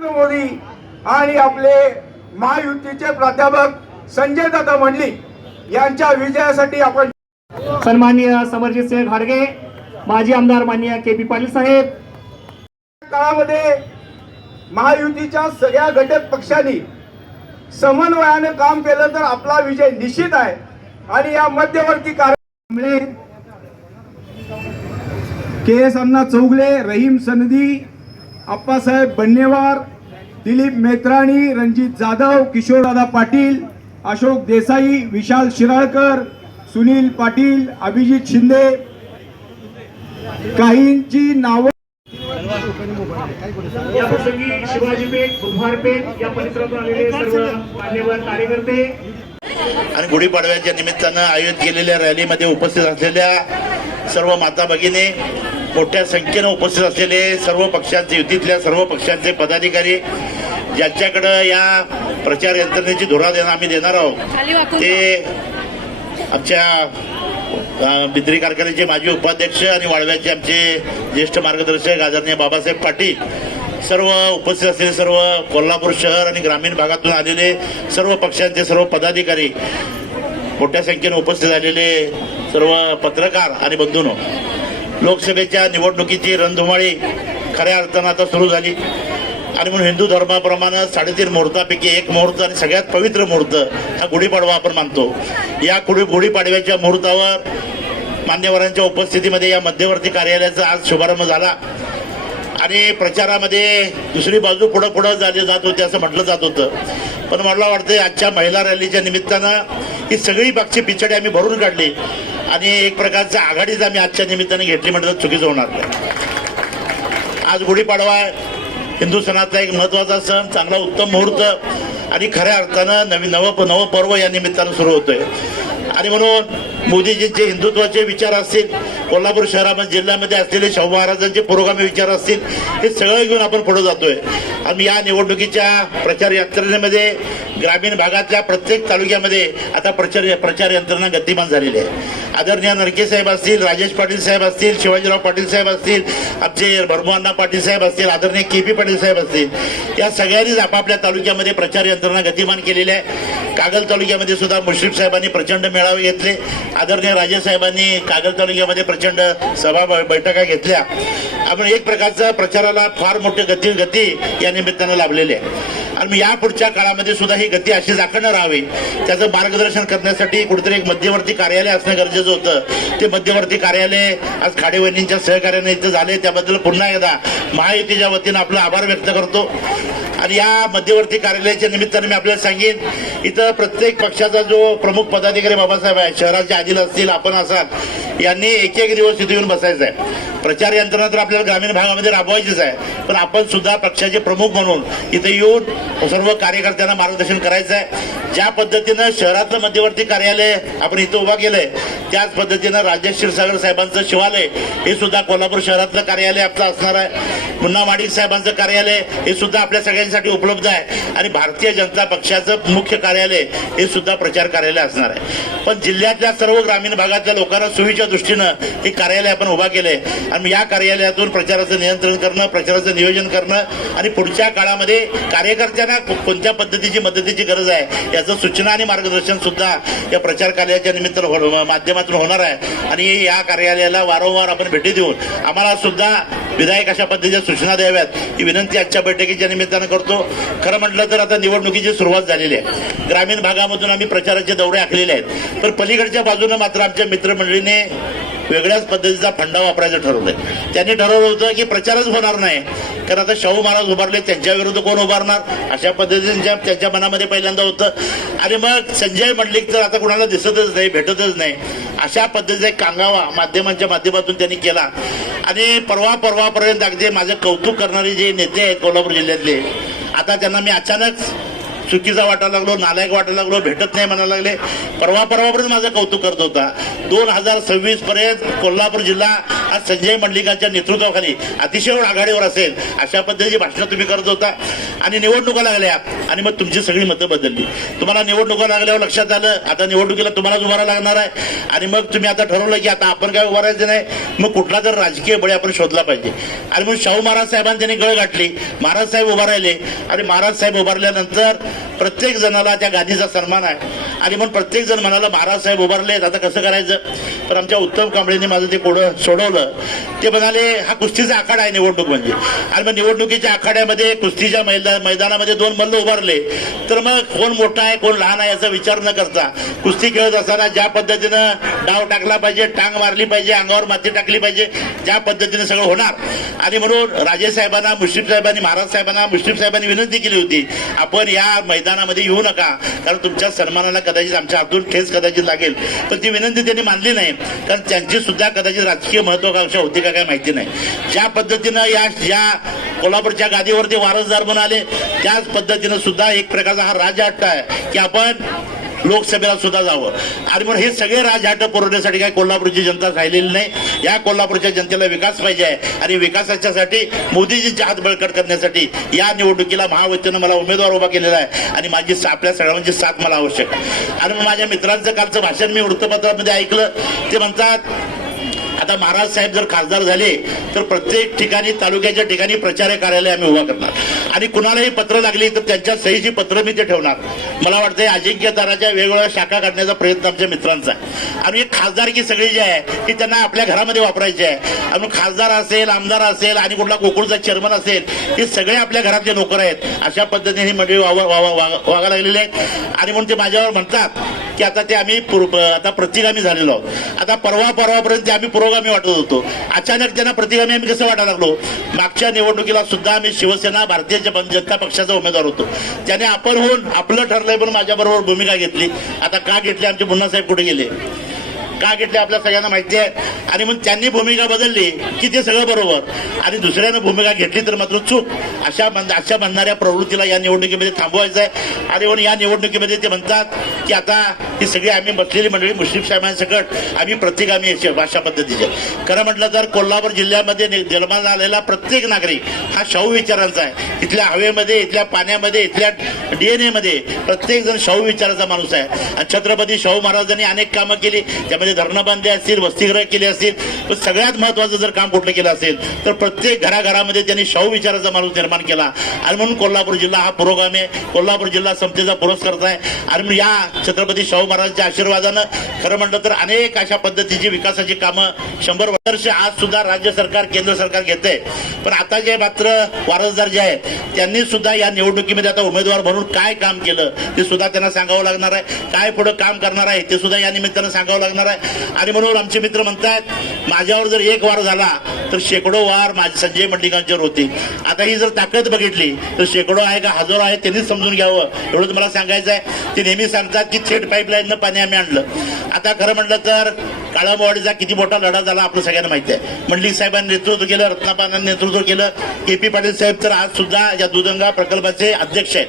नरेंद्र मोदी आणि आपले महायुतीचे प्राध्यापक संजय दादा मंडलिक यांच्या विजयासाठी आपण सन्माननीय समरजित सिंह घाडगे माजी आमदार माननीय के पी पाटील साहेब. काळामध्ये महायुतीच्या सगळ्या घटक पक्षांनी समन्वयाने काम केलं तर आपला विजय निश्चित आहे. आणि या मध्यवर्ती कार्य के एस अण्णा चौगले रहीम सनदी आप्पासाहेब बन्नेवार दिलीप मेत्राणी रणजित जाधव किशोरदादा पाटील अशोक देसाई विशाल शिराळकर सुनील पाटील अभिजित शिंदे. काहींची नावं या प्रसंगी शिवाजी पेठ बुधवार पेठ या परिसरातून आलेले सर्व मान्यवर कार्यकर्ते. आणि गुढीपाडव्याच्या निमित्तानं आयोजित केलेल्या रॅलीमध्ये उपस्थित असलेल्या सर्व माता भगिनी मोठ्या संख्येनं उपस्थित असलेले सर्व पक्षांचे युतीतल्या सर्व पक्षांचे पदाधिकारी ज्यांच्याकडं या प्रचार यंत्रणेची धुरा देणं आम्ही देणार आहोत ते आमच्या बिद्री कारखान्याचे माजी उपाध्यक्ष आणि वाळव्याचे आमचे ज्येष्ठ मार्गदर्शक आदरणीय बाबासाहेब पाटील सर्व उपस्थित असलेले सर्व कोल्हापूर शहर आणि ग्रामीण भागातून आलेले सर्व पक्षांचे सर्व पदाधिकारी मोठ्या संख्येने उपस्थित झालेले सर्व पत्रकार आणि बंधूंनो लोकसभेच्या निवडणुकीची रणधुमाळी खऱ्या अर्थानं आता सुरू झाली. आणि म्हणून हिंदू धर्माप्रमाणे साडेतीन मुहूर्तापैकी एक मुहूर्त आणि सगळ्यात पवित्र मुहूर्त हा गुढीपाडवा आपण मानतो. या गुढी गुढीपाडव्याच्या मुहूर्तावर मान्यवरांच्या उपस्थितीमध्ये या मध्यवर्ती कार्यालयाचा आज शुभारंभ झाला. आणि प्रचारामध्ये दुसरी बाजू पुढं पुढं झाली जात होती असं म्हटलं जात होतं. पण मला वाटतं आजच्या महिला रॅलीच्या निमित्तानं ही सगळी पक्षी पिछडी आम्ही भरून काढली. आणि एक प्रकारचं आघाडीच आम्ही आजच्या निमित्ताने घेतली म्हटलं तर चुकीचं होणार नाही आज गुढीपाडवा हिंदू सणाचा एक महत्त्वाचा सण चांगला उत्तम मुहूर्त आणि खऱ्या अर्थानं नवीन नव नव पर्व या निमित्तानं सुरू होतोय. आणि म्हणून मोदीजींचे हिंदुत्वाचे विचार असतील कोल्हापूर शहरामध्ये जिल्ह्यामध्ये असलेले शाहू महाराजांचे पुरोगामी विचार असतील हे सगळं घेऊन आपण पुढे जातोय. आम्ही या निवडणुकीच्या प्रचार यंत्रणेमध्ये ग्रामीण भागातल्या प्रत्येक तालुक्यामध्ये आता प्रचार प्रचार यंत्रणा गतिमान झालेली आहे. आदरणीय नरके साहेब असतील राजेश पाटील साहेब असतील शिवाजीराव पाटील साहेब असतील आमचे भरमोहन्ना पाटील साहेब असतील आदरणीय के पी पाटील साहेब असतील या सगळ्यांनीच आपापल्या तालुक्यामध्ये प्रचार यंत्रणा गतिमान केलेली आहे. कागल तालुक्यामध्ये सुद्धा मुश्रीफ साहेबांनी प्रचंड मेळावे घेतले. आदरणीय राजे साहेबांनी कागल तालुक्यामध्ये प्रचंड सभा बैठका घेतल्या. आपण एक प्रकारचा प्रचाराला फार मोठी गती गती या निमित्तानं लाभलेली आहे. आणि या पुढच्या काळामध्ये सुद्धा ही गती अशी जाकडं राहावी त्याचं मार्गदर्शन करण्यासाठी कुठेतरी एक मध्यवर्ती कार्यालय असणं गरजेचं होतं. ते मध्यवर्ती कार्यालय आज खाडेवहिनींच्या सहकार्याने इथं झाले. त्याबद्दल पुन्हा एकदा महायुतीच्या वतीनं आपला आभार व्यक्त करतो. आणि या मध्यवर्ती कार्यालयाच्या निमित्ताने मी आपल्याला सांगेन इथं प्रत्येक पक्षाचा जो प्रमुख पदाधिकारी बाबासाहेब आहे शहराचे आदिल असतील आपण असाल यांनी एक एक दिवस इथे येऊन बसायचं आहे. प्रचार यंत्रणा तर आपल्याला ग्रामीण भागामध्ये राबवायचीच आहे. पण आपण सुद्धा पक्षाचे प्रमुख म्हणून इथे येऊन सर्व कार्यकर्त्यांना मार्गदर्शन करायचं आहे. ज्या पद्धतीनं शहरातलं मध्यवर्ती कार्यालय आपण इथं उभा केलंय त्याच पद्धतीनं राजेश क्षीरसागर साहेबांचं शिवालय हे सुद्धा कोल्हापूर शहरातलं कार्यालय आपलं असणार आहे. मुन्ना माडिक साहेबांचं कार्यालय हे सुद्धा आपल्या सगळ्यांसाठी उपलब्ध आहे. आणि भारतीय जनता पक्षाचं मुख्य कार्यालय हे सुद्धा प्रचार कार्यालय असणार आहे. पण जिल्ह्यातल्या सर्व ग्रामीण भागातल्या लोकांना सोयीच्या दृष्टीनं हे कार्यालय आपण उभा केलंय. आणि या कार्यालयातून प्रचाराचं नियंत्रण करणं प्रचाराचं नियोजन करणं आणि पुढच्या काळामध्ये कार्यकर्त्यांना कोणत्या पद्धतीची मदतीची गरज आहे याचं सूचना आणि मार्गदर्शन सुद्धा या प्रचार कार्याच्या निमित्तानं हो- माध्यमातून होणार आहे. आणि या कार्यालयाला वारंवार आपण भेटी देऊन आम्हाला सुद्धा विधायक अशा पद्धतीच्या सूचना द्याव्यात ही विनंती आजच्या बैठकीच्या निमित्तानं करतो. खरं म्हटलं तर आता निवडणुकीची सुरुवात झालेली आहे. ग्रामीण भागामधून आम्ही प्रचाराचे दौरे आखलेले आहेत. पण पलीकडच्या बाजूनं मात्र आमच्या मित्रमंडळीने वेगळ्याच पद्धतीचा फंडा वापरायचं ठरवलंय त्यांनी ठरवलं होतं की प्रचारच होणार नाही. कारण आता शाहू महाराज उभारले त्यांच्या विरुद्ध कोण उभारणार? अशा पद्धतीने त्यांच्या मनामध्ये पहिल्यांदा होतं. आणि मग संजय मंडलिक तर आता कुणाला दिसतच नाही भेटतच नाही. अशा पद्धतीचा एक कांगावा माध्यमांच्या माध्यमातून त्यांनी केला. आणि परवा परवापर्यंत अगदी माझं कौतुक करणारे जे नेते आहेत कोल्हापूर जिल्ह्यातले आता त्यांना मी अचानक चुकीचा वाटायला लागलो नालायक वाटायला लागलो भेटत नाही म्हणायला लागले. परवा परवापर्यंत माझं कौतुक करत होता. दोन हजार सव्वीस पर्यंत कोल्हापूर जिल्हा आज संजय मंडलिकांच्या नेतृत्वाखाली अतिशय आघाडीवर असेल अशा पद्धतीची भाषणं तुम्ही करत होता. आणि निवडणुका लागल्या. आणि मग तुमची सगळी मतं बदलली. तुम्हाला निवडणुका लागल्यावर लक्षात आलं आता निवडणुकीला तुम्हालाच उभारा लागणार आहे. आणि मग तुम्ही आता ठरवलं की आता आपण काय उभारायचं नाही. मग कुठला तर राजकीय बळी आपण शोधला पाहिजे. आणि मग शाहू महाराज साहेबांनी त्यांनी गळ गाठली. महाराज साहेब उभा राहिले. आणि महाराज साहेब उभारल्यानंतर प्रत्येक जणाला त्या गादीचा सन्मान आहे. आणि मग प्रत्येक जण म्हणाला महाराज साहेब उभारले आता कसं करायचं? तर आमच्या उत्तम कांबळेने माझं ते कोडं सोडवलं. ते म्हणाले हा कुस्तीचा आखाडा आहे निवडणूक म्हणजे. आणि मग निवडणुकीच्या आखाड्यामध्ये कुस्तीच्या मैदा मैदानामध्ये दोन मल्ल उभारले. तर मग कोण मोठा आहे कोण लहान आहे याचा विचार न करता कुस्ती खेळत असताना ज्या पद्धतीनं डाव टाकला पाहिजे टांग मारली पाहिजे अंगावर माती टाकली पाहिजे ज्या पद्धतीने सगळं होणार. आणि म्हणून राजे साहेबांना मुश्रीफ साहेबांनी महाराज साहेबांना मुश्रीफ साहेबांनी विनंती केली होती आपण या मैदानामध्ये येऊ नका कारण तुमच्या सन्मानाला कदाचित आमच्या हातून ठेच कदाचित लागेल. पण ती विनंती त्यांनी मानली नाही. कारण त्यांची सुद्धा कदाचित राजकीय महत्वाकांक्षा होती का काय माहिती नाही. ज्या पद्धतीनं या ज्या कोल्हापूरच्या गादीवरती वारसदार म्हणून आले त्याच पद्धतीनं सुद्धा एक प्रकारचा हा राजहट्ट आहे की आपण लोकसभेला सुद्धा जावं. आणि म्हणून हे सगळे राजहाट पुरवण्यासाठी काय कोल्हापूरची जनता राहिलेली नाही. या कोल्हापूरच्या जनतेला विकास पाहिजे आहे. आणि विकासाच्यासाठी मोदीजींच्या हात बळकट करण्यासाठी या निवडणुकीला महावतीनं मला उमेदवार उभा केलेला आहे. आणि माझी आपल्या सगळ्यांची साथ मला आवश्यक आहे. आणि मग माझ्या मित्रांचं कालचं भाषण मी वृत्तपत्रामध्ये ऐकलं. ते म्हणतात आता महाराज साहेब जर खासदार झाले तर प्रत्येक ठिकाणी तालुक्याच्या ठिकाणी प्रचार कार्यालय आम्ही उभा करणार. आणि कुणालाही पत्र लागली तर त्यांच्या सहीची पत्र मी ते ठेवणार. मला वाटतंय अजिंक्य ताराच्या वेगवेगळ्या शाखा काढण्याचा प्रयत्न आमच्या मित्रांचा आहे. आणि खासदारकी सगळी जी आहे ती त्यांना आपल्या घरामध्ये वापरायची आहे. आणि खासदार असेल आमदार असेल आणि कुठला कोकणचा चेअरमन असेल हे सगळे आपल्या घरातले नोकर आहेत. अशा पद्धतीने मंडळी वावा वावा- वागा लागलेले आहेत. आणि म्हणून ते माझ्यावर म्हणतात की आता ते आम्ही आता प्रतिगामी झालेलो आहोत. आता परवा परवापर्यंत ते आम्ही पुरोगामी वाटत होतो. अचानक त्यांना प्रतिगामी आम्ही कसं वाटायला लागलो? मागच्या निवडणुकीला सुद्धा आम्ही शिवसेना भारतीय जनता पक्षाचा उमेदवार होतो. त्याने आपण होऊन आपलं ठरलंय पण माझ्याबरोबर भूमिका घेतली. आता का घेतली? आमचे मुन्नासाहेब कुठे गेले? का घेतले आपल्या सगळ्यांना माहिती आहे? आणि मग त्यांनी भूमिका बदलली की ते सगळं बरोबर. आणि दुसऱ्यानं भूमिका घेतली तर मात्र चूक. अशा बंद अशा म्हणणाऱ्या प्रवृत्तीला या निवडणुकीमध्ये थांबवायचं आहे. आणि म्हणून या निवडणुकीमध्ये ते म्हणतात की आता ही सगळी आम्ही बसलेली मंडळी मुस्लिम साहेबांसकट आम्ही प्रत्येक आम्ही अशा पद्धतीचे. खरं म्हटलं तर कोल्हापूर जिल्ह्यामध्ये जन्माला आलेला प्रत्येक नागरिक हा शाहू विचारांचा आहे. इथल्या हवेमध्ये इथल्या पाण्यामध्ये इथल्या डीएनए मध्ये प्रत्येक जण शाहू विचाराचा माणूस आहे. आणि छत्रपती शाहू महाराजांनी अनेक कामं केली. त्यामध्ये धरणं बांधले असतील वस्तीग्रह केले असतील पण सगळ्यात महत्वाचं जर काम कुठलं केलं असेल तर प्रत्येक घराघरामध्ये त्यांनी शाहू विचाराचा माणूस निर्माण केला. आणि म्हणून कोल्हापूर जिल्हा हा पुरोगामी आहे. कोल्हापूर जिल्हा समतेचा पुरस्कार आहे. आणि म्हणून या छत्रपती शाहू महाराजांच्या आशीर्वादानं खरं म्हटलं तर अनेक अशा पद्धतीची विकासाची कामं शंभर वर्ष आज सुद्धा राज्य सरकार केंद्र सरकार घेते पण आता जे मात्र वारसदार जे आहेत त्यांनी सुद्धा या निवडणुकीमध्ये आता उमेदवार म्हणून काय काम केलं ते सुद्धा त्यांना सांगावं लागणार आहे. काय पुढे काम करणार आहे ते सुद्धा या निमित्तानं सांगावं लागणार आहे. आणि म्हणून आमचे मित्र म्हणतात माझ्यावर जर एक वार झाला तर शेकडो वार माझे संजय मंडिकांच्यावर होती आता ही जर ताकद बघितली तर शेकडो आहे का हजारो आहे त्यांनीच समजून घ्यावं. एवढं मला सांगायचं आहे ते नेहमी सांगतात की थेट पाईपलाईननं पाणी आम्ही आणलं. आता खरं म्हटलं तर काळाबवाडीचा किती मोठा लढा झाला आपलं सगळ्यांना माहिती आहे. मंडलिक साहेबांनी नेतृत्व केलं रत्नापानांनी नेतृत्व केलं. के पी पाटील साहेब तर आज सुद्धा या दुधंगा प्रकल्पाचे अध्यक्ष आहेत.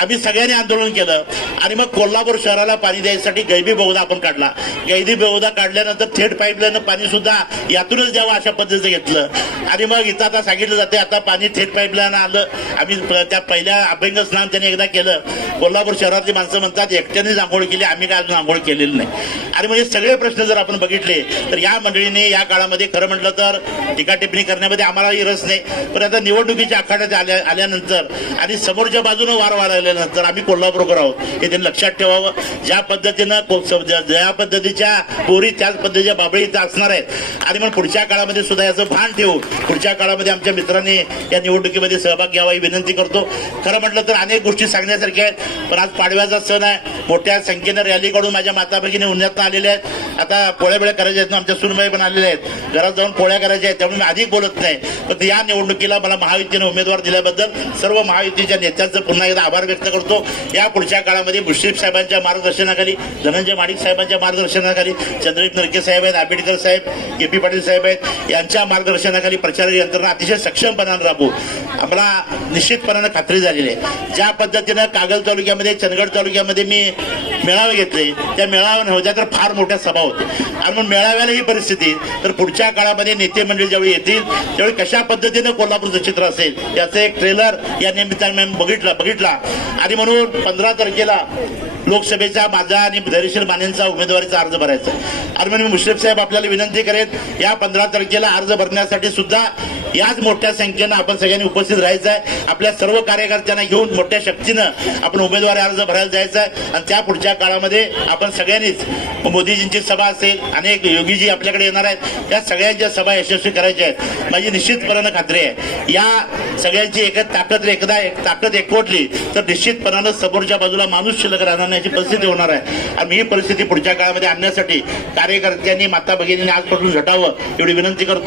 आम्ही सगळ्यांनी आंदोलन केलं. आणि मग कोल्हापूर शहराला पाणी द्यायसाठी गैबी बहुदा आपण काढला. गैबी ओदा काढल्यानंतर थेट पाईपलाईन पाणी सुद्धा यातूनच द्यावं अशा पद्धतीचं घेतलं. आणि मग इथं आता सांगितलं जाते आता पाणी थेट पाईपलाईन आलं. आम्ही प- त्या पहिल्या अभ्यंग स्नान त्यांनी एकदा केलं. कोल्हापूर शहरातली माणसं म्हणतात एकट्यानेच आंघोळ केली आम्ही काय अजून आंघोळ केलेली नाही. आणि म्हणजे सगळे प्रश्न जर आपण बघितले तर या मंडळीने या काळामध्ये खरं म्हटलं तर टीका टिप्पणी करण्यामध्ये आम्हालाही रस नाही. पण आता निवडणुकीच्या आखाड्यात आल्या आल्यानंतर आणि समोरच्या बाजूनं वार वाढल्यानंतर आम्ही कोल्हापूरकर आहोत. हे त्यांनी लक्षात ठेवावं. ज्या पद्धतीनं ज्या पद्धतीच्या पोरी त्याच पद्धतीच्या बाबळी इथं असणार आहेत. आणि मग पुढच्या काळामध्ये सुद्धा याचं भान ठेवून पुढच्या काळामध्ये आमच्या मित्रांनी या निवडणुकीमध्ये सहभाग घ्यावा ही विनंती करतो. खरं म्हटलं तर अनेक गोष्टी सांगण्यासारख्या आहेत पण आज पाडव्याचा सण आहे. मोठ्या संख्येनं रॅली काढून माझ्या माता भगिनी उन्हात आलेल्या आहेत आता पोळ्या बिळ्या करायच्या आहेत ना आमच्या सुनबाई पण आलेल्या आहेत. घरात जाऊन पोळ्या करायच्या आहेत त्यामुळे मी अधिक बोलत नाही. पण या निवडणुकीला मला महायुतीने उमेदवार दिल्याबद्दल सर्व महायुतीच्या नेत्यांचं पुन्हा एकदा आभार व्यक्त करतो. या पुढच्या काळामध्ये मुश्रीफ साहेबांच्या मार्गदर्शनाखाली धनंजय माणिक साहेबांच्या मार्गदर्शनाखाली चंद्रजित नरके साहेब आहेत आंबेडकर साहेब ए पी पाटील साहेब आहेत यांच्या मार्गदर्शनाखाली प्रचार यंत्रणा अतिशय सक्षमपणानं राबवू आम्हाला निश्चितपणानं खात्री झालेली आहे. ज्या पद्धतीनं कागल तालुक्यामध्ये चंदगड तालुक्यामध्ये मी मेळावे घेतले त्या मेळाव्या नव्हत्या तर फार मोठ्या सभा होत्या. आणि म्हणून मेळाव्याला ही परिस्थिती तर पुढच्या काळामध्ये नेते मंडळी ज्यावेळी येतील त्यावेळी कशा पद्धतीनं कोल्हापूरचं चित्र असेल याचं एक ट्रेलर या निमित्ताने बघितलं बघितला बघितला. आणि म्हणून पंधरा तारखेला लोकसभेचा माझा आणि धैर्यशील मानेंचा उमेदवारीचा अर्ज भरायचा. आणि म्हणून मुश्रीफ साहेब आपल्याला विनंती करेत या पंधरा तारखेला अर्ज भरण्यासाठी सुद्धा याच मोठ्या संख्येनं आपण सगळ्यांनी उपस्थित राहायचं आहे. आपल्या सर्व कार्यकर्त्यांना घेऊन मोठ्या शक्तीनं आपण उमेदवारी अर्ज भरायला जायचा आहे. आणि त्या पुढच्या काळामध्ये आपण सगळ्यांनीच मोदीजींची सभा असेल अनेक योगीजी आपल्याकडे येणार आहेत या सगळ्यांच्या सभा यशस्वी करायच्या आहेत. माझी निश्चितपणानं खात्री आहे या सगळ्यांची एक ताकद एकदा एक ताकद एकवटली तर निश्चितपणानं समोरच्या बाजूला माणूस शिल्लक राहणार नाही याची परिस्थिती होणार आहे. आणि ही परिस्थिती पुढच्या काळामध्ये आणण्यासाठी कार्यकर्त्यांनी माता भगिनींनी आजपासून झटावं एवढी विनंती करतो.